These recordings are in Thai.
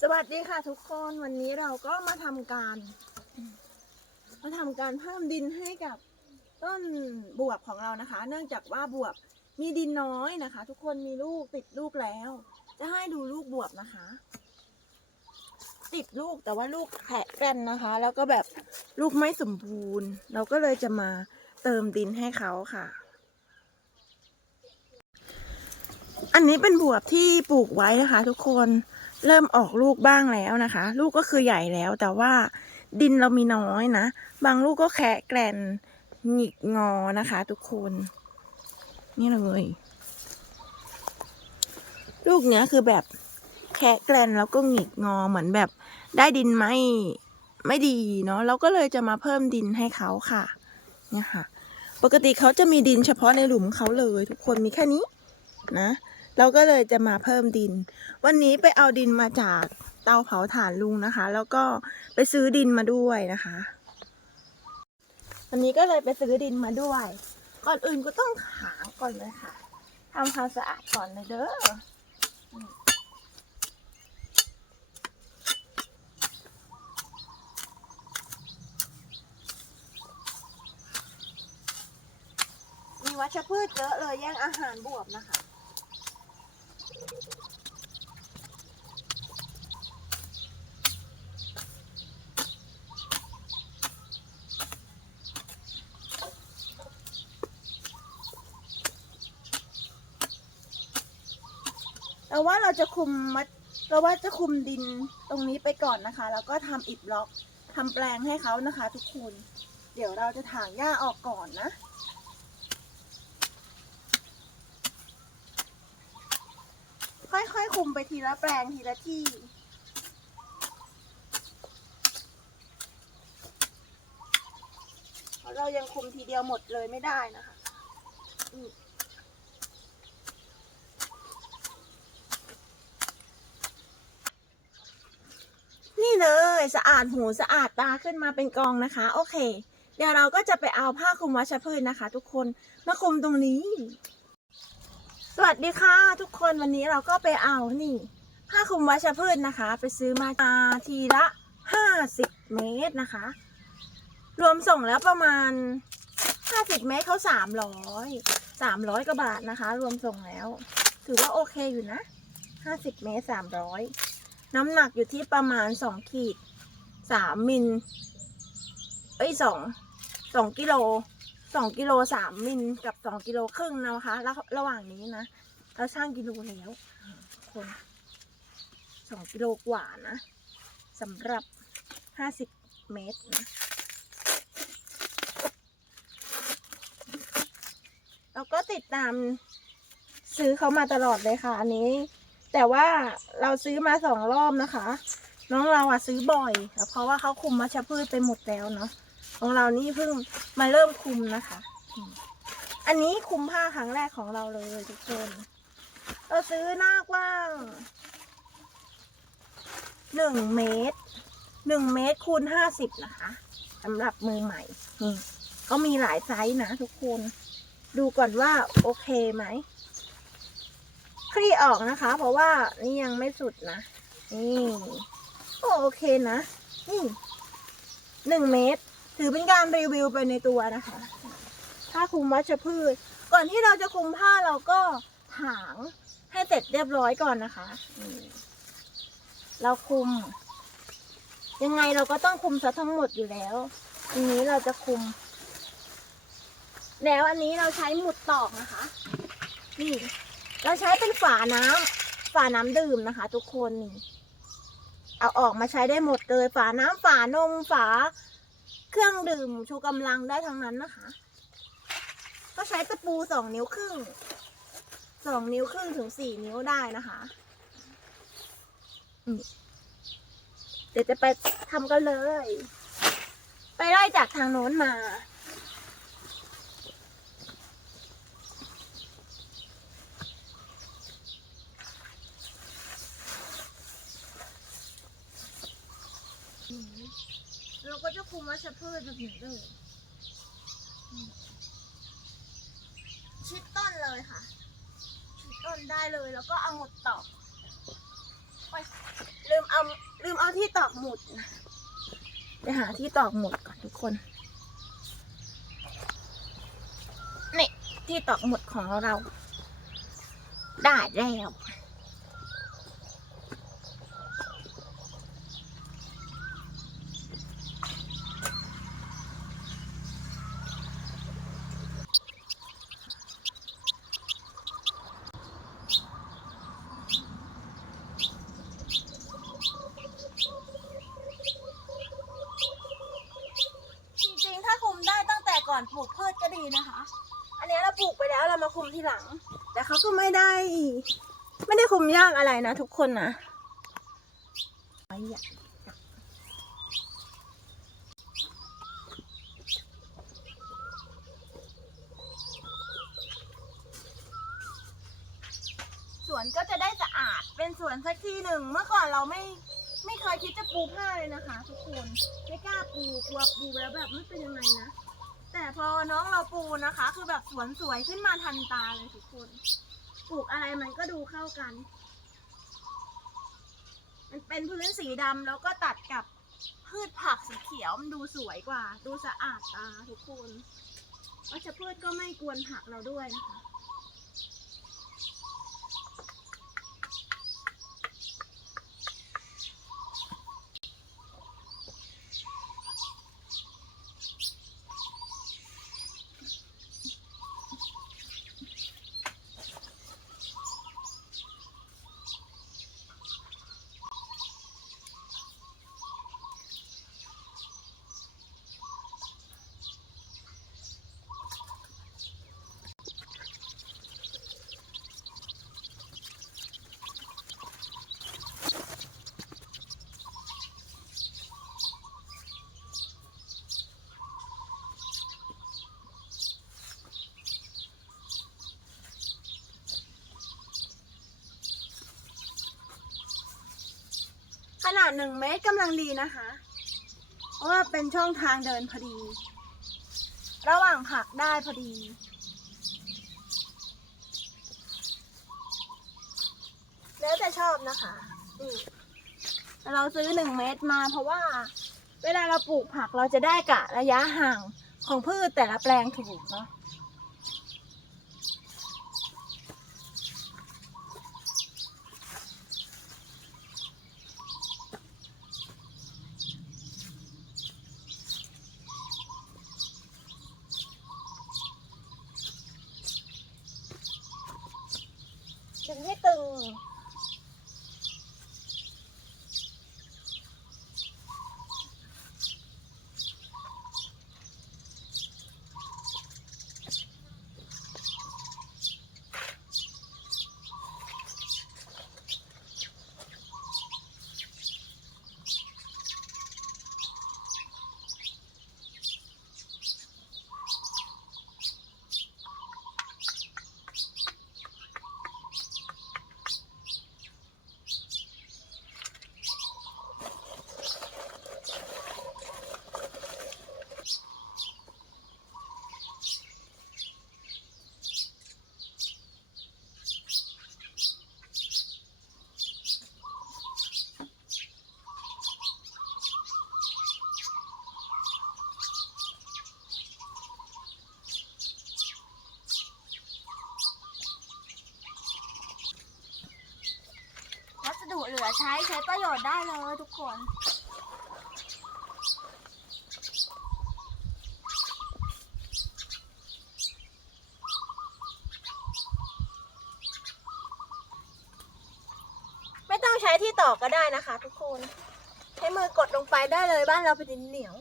สวัสดีค่ะทุกคนวันนี้เราก็มาทำการ มาทำการเพิ่มดินให้กับต้นบวบของเรานะคะ เนื่องจากว่าบวบมีดินน้อยนะคะ ทุกคนมีลูกติดลูกแล้ว จะให้ดูลูกบวบนะคะ ติดลูกแต่ว่าลูกแขะกันนะคะ แล้วก็แบบลูกไม่สมบูรณ์ เราก็เลยจะมาเติมดินให้เขาค่ะ อันนี้เป็นบวบที่ปลูกไว้นะคะ ทุกคน เริ่มออกลูกบ้างแล้วนะคะ ลูกก็คือใหญ่แล้ว แต่ว่าดินเรามีน้อยนะ บางลูกก็แคะแกรนหงิกงอนะคะ ทุกคน นี่เลย ลูกเนี้ยคือแบบแคะแกรนแล้วก็หงิกงอเหมือนแบบได้ดินไม่ไม่ดีเนาะเราก็เลยจะมาเพิ่มดินให้เขาค่ะ เนี่ยค่ะ ปกติเขาจะมีดินเฉพาะในหลุมเขาเลย ทุกคนมีแค่นี้นะ เราก็เลยจะมาเพิ่มดิน วันนี้ไปเอาดินมาจากเตาเผาถ่านลุงนะคะ แล้วก็ไปซื้อดินมาด้วยนะคะวันนี้ก็เลยไปซื้อดินมาด้วย ก่อนอื่นก็ต้องถางก่อนเลยค่ะทำความสะอาดก่อนเลยเด้อมีวัชพืชเยอะเลยแย่งอาหารบวบนะคะ เราว่าเรา จะคุมมัดเราว่าจะคุมดินตรงนี้ไปก่อนนะคะ แล้วก็ทำอิฐบล็อกทำแปลงให้เขานะคะ ทุกคนเดี๋ยวเราจะถางหญ้าออกก่อนนะค่อยๆ คุมไปทีละแปลงทีละที่เพราะเรายังคุมทีเดียวหมดเลยไม่ได้นะคะอืม นี่ ยสะอาดหูสะอาดตาขึ้นมาเป็นกองนะคะ โอเค เดี๋ยวเราก็จะไปเอาผ้าคลุมวัชพืชนะคะ ทุกคนมาคลุมตรงนี้ สวัสดีค่ะ ทุกคนวันนี้เราก็ไปเอานี่ผ้าคลุมวัชพืชนะคะ ไปซื้อมาทีละห้าสิบเมตรนะคะ รวมส่งแล้วประมาณห้าสิบเมตรเขาสามร้อยสามร้อยกว่าบาทนะคะ รวมส่งแล้ว ถือว่าโอเคอยู่นะห้าสิบเมตรสามร้อยน้ำหนักอยู่ที่ประมาณสองขีด สามมิลเอ้ยสองสองกิโลสองกิโลสามมิลกับสองกิโลครึ่งนะคะแล้วระหว่างนี้นะเราช่างกิโลแล้วคนสองกิโลกว่านะสำหรับห้าสิบเมตรนะเราก็ติดตามซื้อเขามาตลอดเลยค่ะ อันนี้ แต่ว่าเราซื้อมาสองรอบนะคะ น้องเราอะซื้อบ่อยเพราะว่าเขาคุมมัชพืชไปหมดแล้วเนาะของเรานี่เพิ่งมาเริ่มคุมนะคะ อันนี้คุมผ้าครั้งแรกของเราเลยทุกคนเราซื้อหน้ากว้างหนึ่งเมตรหนึ่งเมตรคูณห้าสิบนะคะสำหรับมือใหม่อืมก็มีหลายไซส์นะทุกคน ดูก่อนว่าโอเคไหมคลี่ออกนะคะ เพราะว่านี่ยังไม่สุดนะนี่ ก็โอเคนะนี่หนึ่งเมตร ถือเป็นการรีวิวไปในตัวนะคะผ้าคุมวัชพืช ก่อนที่เราจะคุมผ้าเราก็ถางให้เสร็จเรียบร้อยก่อนนะคะเราคุม ยังไงเราก็ต้องคุมซะทั้งหมดอยู่แล้วทีนี้เราจะคุม แล้วอันนี้เราใช้หมุดตอกนะคะ นี่ เราใช้เป็นฝาน้ำฝาน้ำดื่มนะคะ ทุกคนนี่ เอาออกมาใช้ได้หมดเลย ฝาน้ำฝานมฝา เครื่องดื่มชูกำลังได้ทั้งนั้นนะคะ ก็ใช้ตะปูสองนิ้วครึ่งสองนิ้วครึ่งถึงสี่นิ้วได้นะคะเดี๋ยวจะไปทำกันเลย ไปไล่จากทางโน้นมา เราก็จะคุมวัชพืชแบบนี้เลยชิดต้นเลยค่ะ ชิดต้นได้เลยแล้วก็เอาหมุดตอกโอ๊ยลืมเอาลืมเอาที่ตอกหมุดนะไปหาที่ตอกหมุดก่อนทุกคนนี่ที่ตอกหมุดของเรา ได้แล้ว จริงๆ ถ้าคุมได้ตั้งแต่ก่อนปลูกพืชก็ดีนะคะ อันนี้เราปลูกไปแล้วเรามาคุมที หลัง แต่เขาก็ไม่ได้ ไม่ได้คุมยากอะไรนะทุกคนนะไอ้ยสวนก็จะได้สะอาดเป็นสวนสักทีหนึ่งเมื่อก่อนเราไม่ไม่เคยคิดจะปลูกผ้าเลยนะคะ ทุกคน ไม่กล้าปลูกกลัวปลูกแล้วแบบไม่เป็นยังไงนะ แต่พอน้องเราปูนะคะ คือแบบสวนสวยขึ้นมาทันตาเลยทุกคน ปลูกอะไรมันก็ดูเข้ากัน มันเป็นพื้นสีดำแล้วก็ตัดกับพืชผักสีเขียวมันดูสวยกว่า ดูสะอาดตาทุกคนวัชพืชก็ไม่กวนผักเราด้วยนะคะ หนึ่งเมตรกำลังดีนะคะ เพราะว่าเป็นช่องทางเดินพอดี ระหว่างผักได้พอดี แล้วแต่ชอบนะคะแต่เราซื้อหนึ่งเมตรมาเพราะว่า เวลาเราปลูกผักเราจะได้กะระยะห่างของพืชแต่ละแปลงถูกเนาะ ถึงให้ตึง วัสดุเหลือ ใช้ใช้ประโยชน์ได้เลยทุกคน ไม่ต้องใช้ที่ต่อก็ได้นะคะ ทุกคน ใช้มือกดลงไปได้เลยบ้านเราเป็นดินเหนียว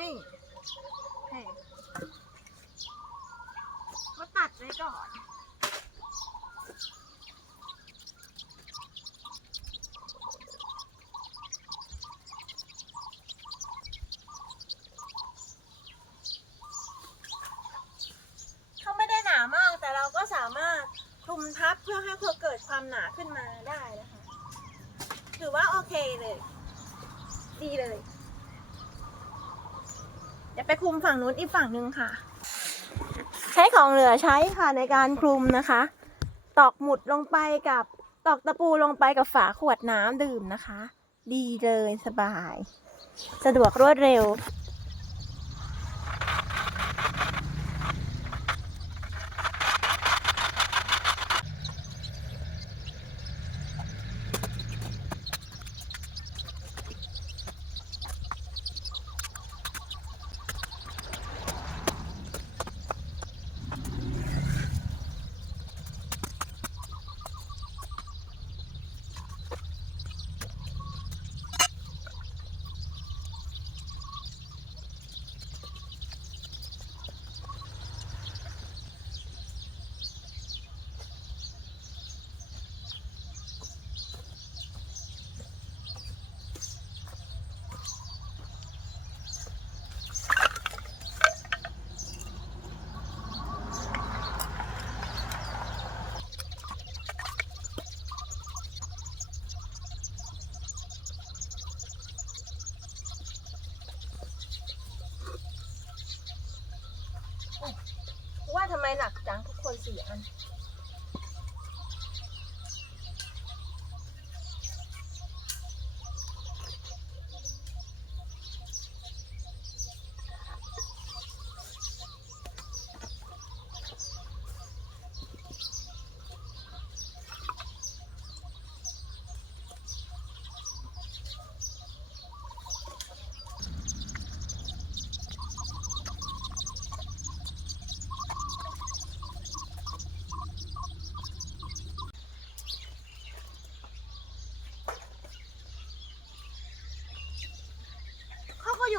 นี่เฮ้ก็ตัดไว้ก่อน เขาไม่ได้หนามาก แต่เราก็สามารถคลุมทับเพื่อให้เขาเกิดความหนาขึ้นมาได้นะคะ ถือว่าโอเคเลย ดีเลยเดี๋ยว ไปคลุมฝั่งนู้นอีกฝั่งหนึ่งค่ะ ใช้ของเหลือใช้ค่ะในการคลุมนะคะ ตอกหมุดลงไปกับตอกตะปูลงไปกับฝาขวดน้ำดื่มนะคะ ดีเลยสบาย สะดวกรวดเร็ว ทุก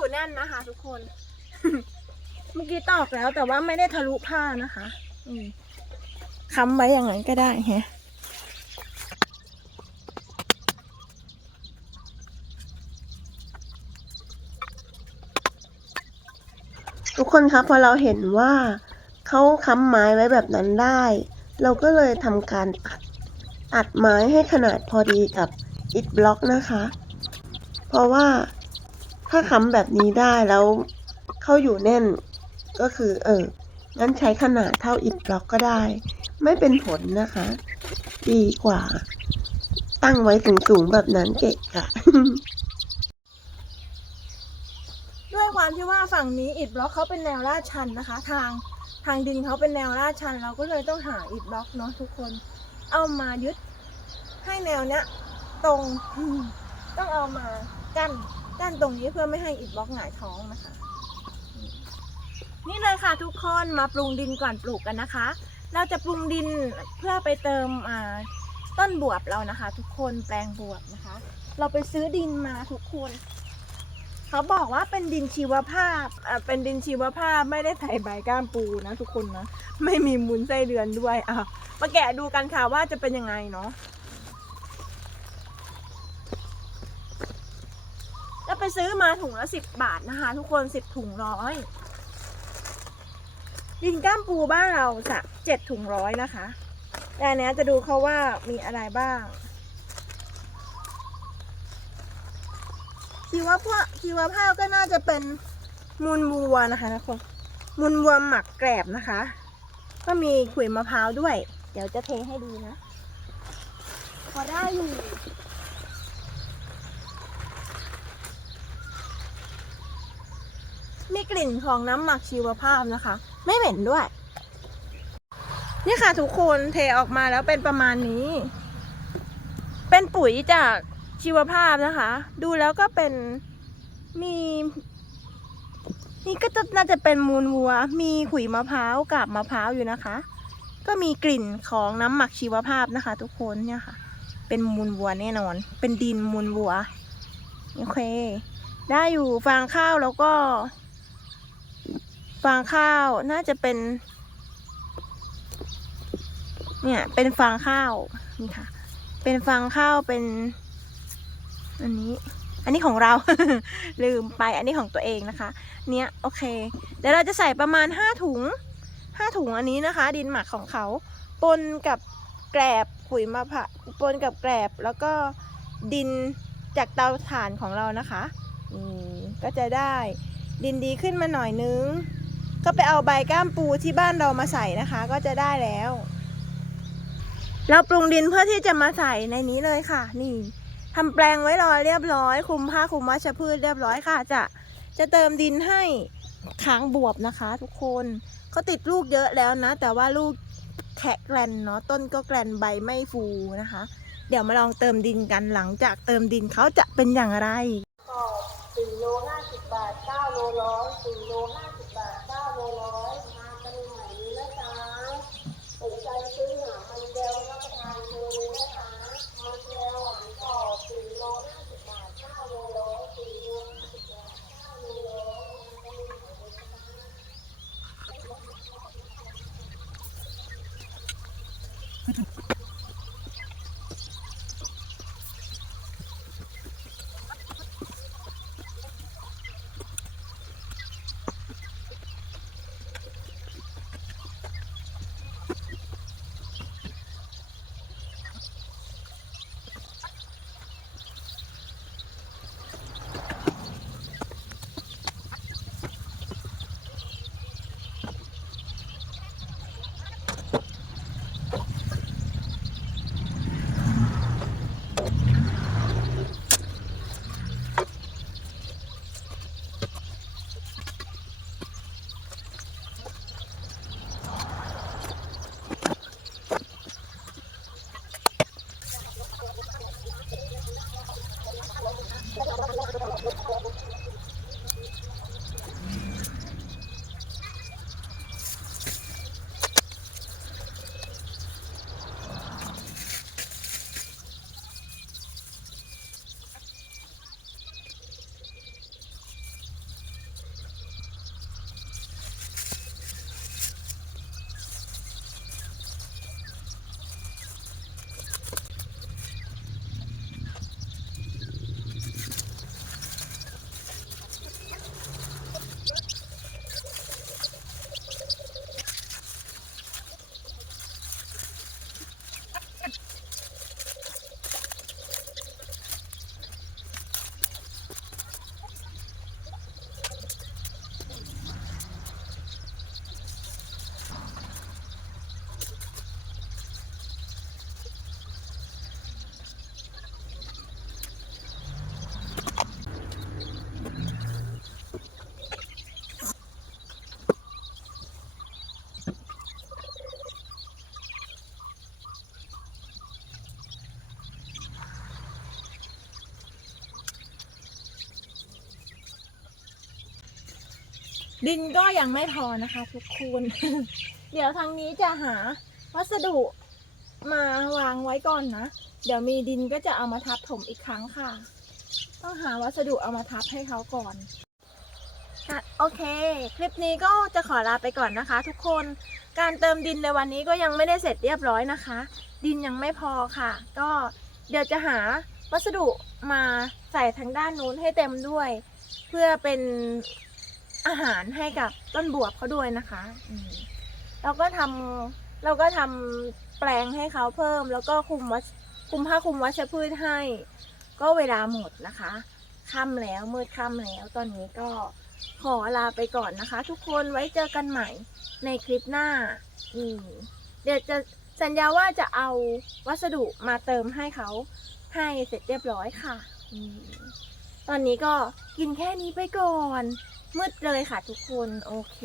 อยู่แน่นนะคะทุกคน เมื่อกี้ตอกแล้วแต่ว่าไม่ได้ทะลุผ้านะคะ อืมค้ำไว้อย่างนั้นก็ได้แฮะทุกคนครับพอเราเห็นว่าเขาค้ำไม้ไว้แบบนั้นได้ เราก็เลยทำการตัดตัดไม้ให้ขนาดพอดีกับอิฐบล็อกนะคะ เพราะว่า ถ้าค้ำแบบนี้ได้แล้วเข้าอยู่แน่น ก็คือ เอองั้นใช้ขนาดเท่าอิฐบล็อกก็ได้ ไม่เป็นผลนะคะ ดีกว่า ตั้งไว้สูงๆแบบนั้นเกะกะด้วยความที่ว่าฝั่งนี้อิฐบล็อกเขาเป็นแนวลาดชันนะคะ ทางทางดินเขาเป็นแนวลาดชัน เราก็เลยต้องหาอิฐบล็อกเนาะทุกคน เอามายึดให้แนวเนี้ยตรงต้องเอามากั้น กั้นตรงนี้เพื่อไม่ให้อิฐบล็อกหงายท้องนะคะ นี่เลยค่ะทุกคนมาปรุงดินก่อนปลูกกันนะคะ เราจะปรุงดินเพื่อไปเติมต้นบวบเรานะคะ ทุกคนแปลงบวบนะคะ เราไปซื้อดินมาทุกคนเขาบอกว่าเป็นดินชีวภาพเป็นดินชีวภาพไม่ได้ใส่ใบก้ามปูนะทุกคนนะ ไม่มีมูลไส้เดือนด้วยอะมาแกะดูกันค่ะว่าจะเป็นยังไงเนาะ แล้วไปซื้อมาถุงละสิบบาทนะคะ ทุกคนสิบถุงร้อยดินก้ามปูบ้านเราจะเจ็ดถุงร้อยนะคะ แต่เนี้ยจะดูเขาว่ามีอะไรบ้างคิดว่าพวกคิดว่าภาพก็น่าจะเป็นมูลวัวนะคะทุกคนมูลวัวหมักแกรบนะคะ ก็มีขุยมะพร้าวด้วย เดี๋ยวจะเทให้ดูนะ พอได้อยู่ มีกลิ่นของน้ำหมักชีวภาพนะคะ ไม่เหม็นด้วย นี่ค่ะทุกคนเทออกมาแล้วเป็นประมาณนี้ เป็นปุ๋ยจากชีวภาพนะคะ ดูแล้วก็เป็นมีนี่ก็จะน่าจะเป็นมูลวัว มีขุยมะพร้าวกับมะพร้าวอยู่นะคะ ก็มีกลิ่นของน้ำหมักชีวภาพนะคะ ทุกคนเนี่ยค่ะ เป็นมูลวัวแน่นอน เป็นดินมูลวัวโอเค ได้อยู่ฟางข้าวแล้วก็ ฟางข้าวน่าจะเป็น เนี่ย เป็นฟางข้าวนี่ค่ะ เป็นฟางข้าวเป็น อันนี้ อันนี้ของเรา ลืมไปอันนี้ของตัวเองนะคะ เนี่ยโอเคเดี๋ยวเราจะใส่ประมาณห้าถุงห้าถุงอันนี้นะคะ ดินหมักของเขาปนกับแกลบขุยมะพร้าวปนกับแกลบแล้วก็ดินจากเตาถ่านของเรานะคะอืมก็จะได้ดินดีขึ้นมาหน่อยนึง ก็ไปเอาใบก้ามปูที่บ้านเรามาใส่นะคะ ก็จะได้แล้ว เราปรุงดินเพื่อที่จะมาใส่ในนี้เลยค่ะ นี่ทำแปลงไว้รอเรียบร้อยคุมผ้าคุมวัชพืชเรียบร้อยค่ะ จะจะเติมดินให้ค้างบวบนะคะ ทุกคนเขาติดลูกเยอะแล้วนะ แต่ว่าลูกแขะแกลนเนาะต้นก็แกลนใบไม่ฟูนะคะ เดี๋ยวมาลองเติมดินกันหลังจากเติมดินเขาจะเป็นอย่างไรสี่โลห้าสิบบาทเก้าโลร้อยสี่ ดินก็ยังไม่พอนะคะ ทุกคนเดี๋ยวทางนี้จะหาวัสดุมาวางไว้ก่อนนะ เดี๋ยวมีดินก็จะเอามาทับถมอีกครั้งค่ะ ต้องหาวัสดุเอามาทับให้เขาก่อนโอเค คลิปนี้ก็จะขอลาไปก่อนนะคะ ทุกคน การเติมดินในวันนี้ก็ยังไม่ได้เสร็จเรียบร้อยนะคะ ดินยังไม่พอค่ะ ก็เดี๋ยวจะหาวัสดุมาใส่ทางด้านนู้นให้เต็มด้วย เพื่อเป็น อาหารให้กับต้นบวบเขาด้วยนะคะเราก็ทำเราก็ทำแปลงให้เขาเพิ่ม แล้วก็คุมวัชคุมผ้าคุมวัชพืชให้ ก็เวลาหมดนะคะค่ำแล้วมืดค่ำแล้ว ตอนนี้ก็ขอลาไปก่อนนะคะ ทุกคนไว้เจอกันใหม่ในคลิปหน้าอืมเดี๋ยวจะสัญญาว่าจะเอาวัสดุมาเติมให้เขาให้เสร็จเรียบร้อยค่ะอตอนนี้ก็กินแค่นี้ไปก่อน มืดเลยค่ะทุกคนโอเค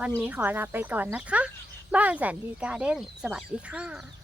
วันนี้ขอลาไปก่อนนะคะ บ้านแสนดีการ์เด้นสวัสดีค่ะ